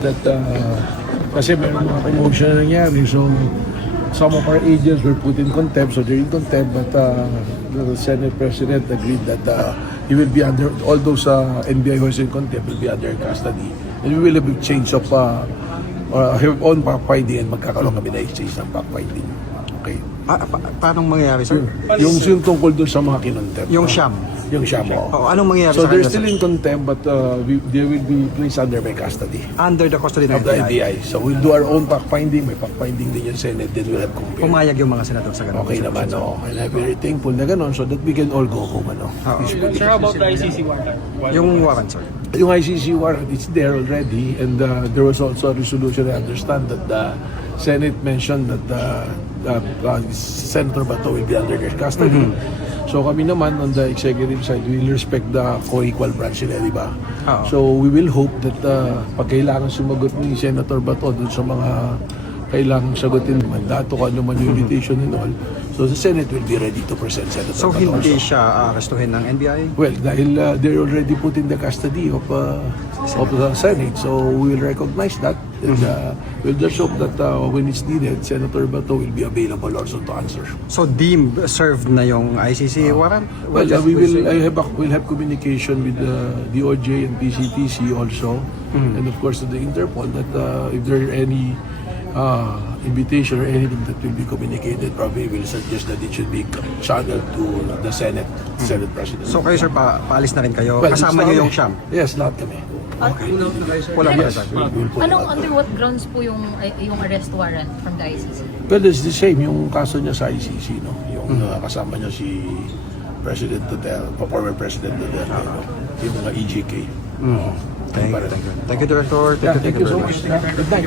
That kasi may mga commotion na nangyari, so some of our agents were put in contempt, so they're in contempt, but the Senate President agreed that he will be under, all those NBI who is in contempt will be under custody, and we will have a change of have own fact-finding, and magkakaroon kami na exchange ng fact-finding. Okay. Paano mangyayari, sir? Yung tungkol doon sa mga kinontempt. Yung Siam. Yung Siam, Anong mangyayari so sa they're kanila, still sir? in contempt, but they will be placed under my custody. Under the custody ng Of the NBI. NBI. So we'll do our own fact-finding. May fact-finding din yung Senate. Then we'll have compare. Pumayag yung mga senador sa ganun. Okay naman, no? And I'm very thankful na gano'n so that we can all go home, ano? Peacefully. Sir, how about the ICC warrant? Yung warrant, sir. Yung ICC warrant, it's there already. And there was also a resolution. I understand that the Senate mentioned that Senator Bato will be under their custody. So kami naman on the executive side, we will respect the co-equal branch nila, di ba? So we will hope that pag kailangan sumagot ni Senator Bato dun sa mga kailangang sagutin mandato kung ano man yung invitation and all, so the Senate will be ready to present Senator So Bato hindi also. siya aarestuhin ng NBI? Well, dahil they're already put in the custody of the Senate, so we will recognize that. And we'll just hope that when it's needed, Senator Bato will be available also to answer. So deemed served na yung ICC warrant? Well, we'll have communication with the DOJ and PCTC also, and of course to the Interpol that if there are any invitation or anything that will be communicated, probably will suggest that it should be channeled to the Senate President. So kayo, sir, paalis na rin kayo? Well, Kasama it's niyo not yung kami. Siam? Yes, lahat kami. Wala ba, Yes, sir? we'll put it Anong out. under what grounds po yung arrest warrant from the ICC? Well, it's the same. Yung kaso niya sa ICC, no? Yung kasama niya si President Duterte, former President Duterte, no? Yung mga EJK. Thank you, Director. Yeah, thank you so much. Good night.